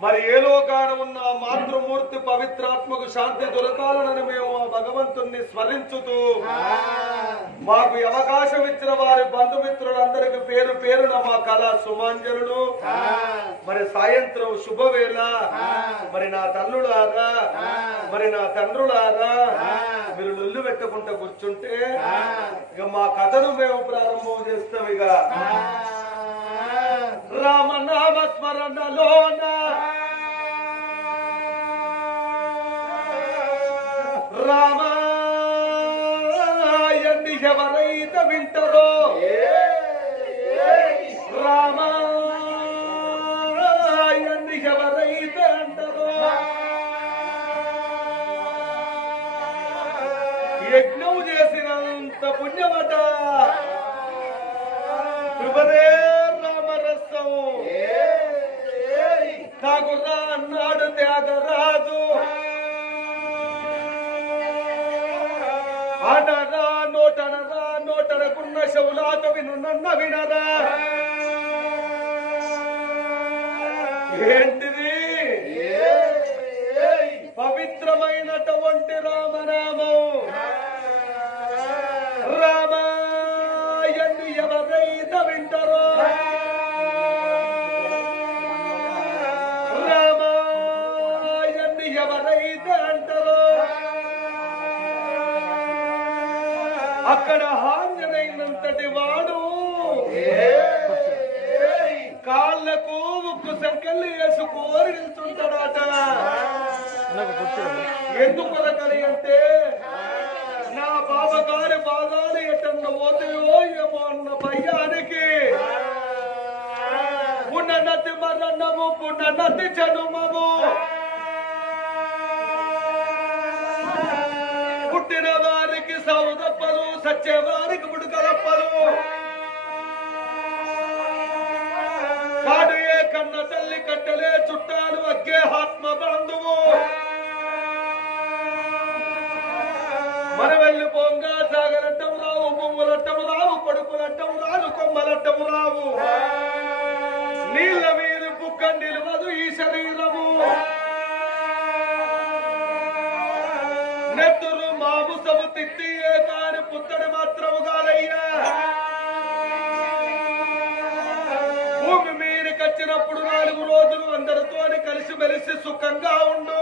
మరి ఏ లోకాన ఉన్న మాతృమూర్తి పవిత్రాత్మకు శాంతి దొరకాలనని మేము ఆ భగవంతుణ్ణి స్మరించుతూ మాకు అవకాశం ఇచ్చిన వారి బంధుమిత్రులందరికీ పేరు పేరున మా కళ సుమాంజనులు మరి సాయంత్రం శుభవేళ. మరి నా తల్లులారా మరి నా తండ్రులారా. మీరు లొల్లు పెట్టుకుంటూ కూర్చుంటే ఇక మా కథను మేము ప్రారంభం చేస్తాం ఇక. రామనామ స్మరణలోన ఎవరైతే అంటారో యజ్ఞం చేసినంత పుణ్యమట. శుభదే రామరసం. తాగురా అన్నాడు త్యాగరాజు. అనరా నోటనరా నోటనకున్న శవులాతో విను నన్న వినరా. ఏంటిది పవిత్రమైనటువంటి రామనామం. రామాయన్ని ఎవరైతే వింటారో రామాయన్ని ఎవరైతే అంటారో అక్కడ హాంజనైనంతటి వాడు కాళ్ళకు ముక్కు సంకల్ని వేసుకోరి ఎందుకొరకని అంటే నా బాబగారి పాదాలు ఎటన్న పోతాయో ఏమో అన్న భయానికి. పుననతి మరణము పుననతి జనుమము. నెత్తురు మాంసము తిత్తి ఏ కాని పుత్తడి మాత్రము కాలయ్యా భూమి మీదకి వచ్చినప్పుడు నాలుగు రోజులు అందరితో కలిసి మెలిసి సుఖంగా ఉండు.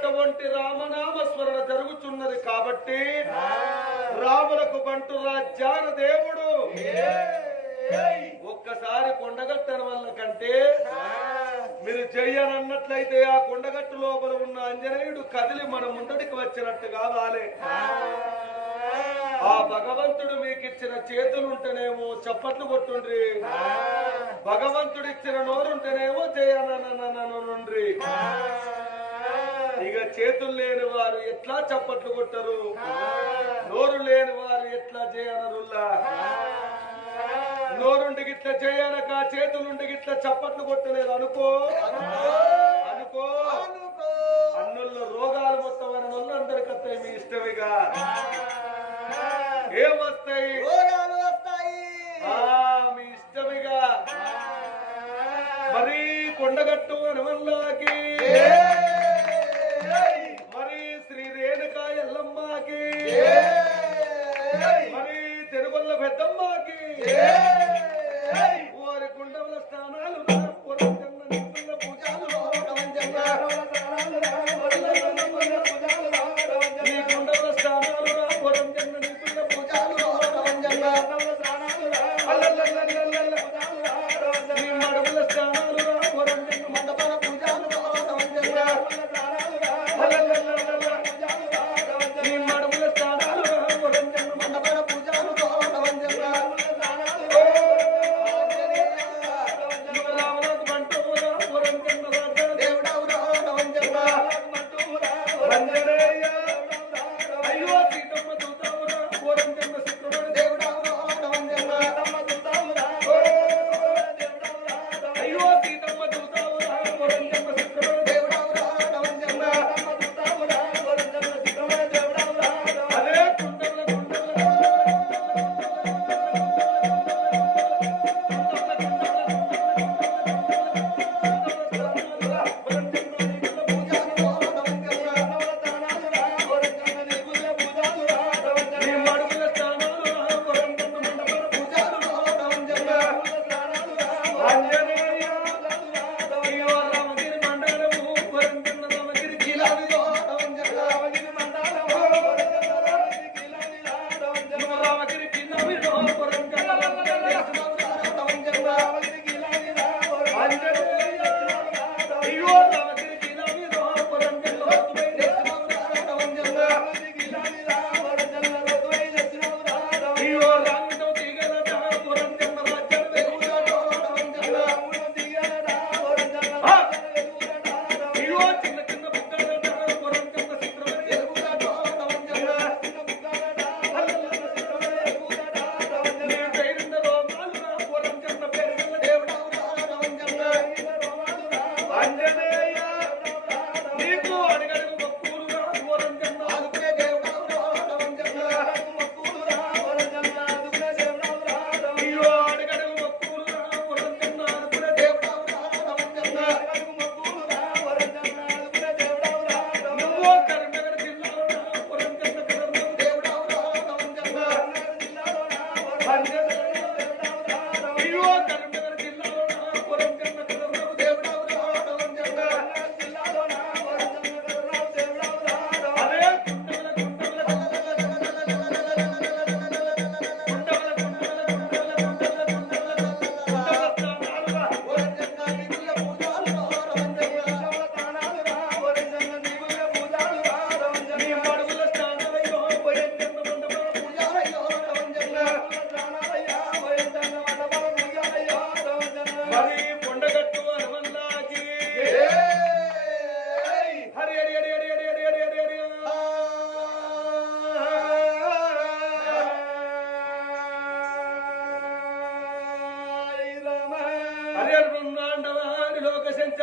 పవిత్రమైనటువంటి రామనామ స్మరణ జరుగుతున్నది కాబట్టి రాములకు బంటు రాజ్యాన దేవుడు. ఒక్కసారి కొండగట్టన వల్ల కంటే మీరు చెయ్యనన్నట్లయితే ఆ కొండగట్టు లోపల ఉన్న ఆంజనేయుడు కదిలి మన ముందడికి వచ్చినట్టు కావాలి. ఆ భగవంతుడు మీకు ఇచ్చిన చేతులుంటేనేమో చప్పట్లు కొట్టుండ్రి. భగవంతుడు ఇచ్చిన నోరుంటేనేమో చేయనండ్రి ఇక చేతులు లేని వారు ఎట్లా చప్పట్లు కొట్టరు? నోరు లేని వారు ఎట్లా చేయనరుల్లా నోరుండి గిట్ల చేయనక చేతులుండి గిట్ల చప్పట్లు కొట్టలేదు అనుకో. అనుకో. అన్నుల్లో రోగాలు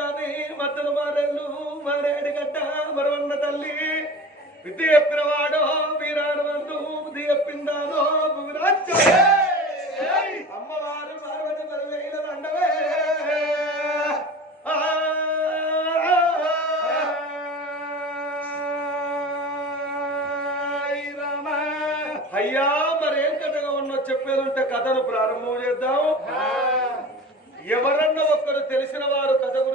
సంచారి మద్దలు మారెల్లు మారేడు గడ్డ మరవన్న తల్లి. విద్య చెప్పినవాడో వీరాడు వందు బుద్ధి చెప్పిందానో అమ్మవారు పార్వతి పరమేల దండవే అయ్యా మరేం కథగా ఉన్నో చెప్పేదంటే కథను ప్రారంభం చేద్దాం. ఎవరన్నా ఒక్కరు తెలిసిన వారు కథ గురించి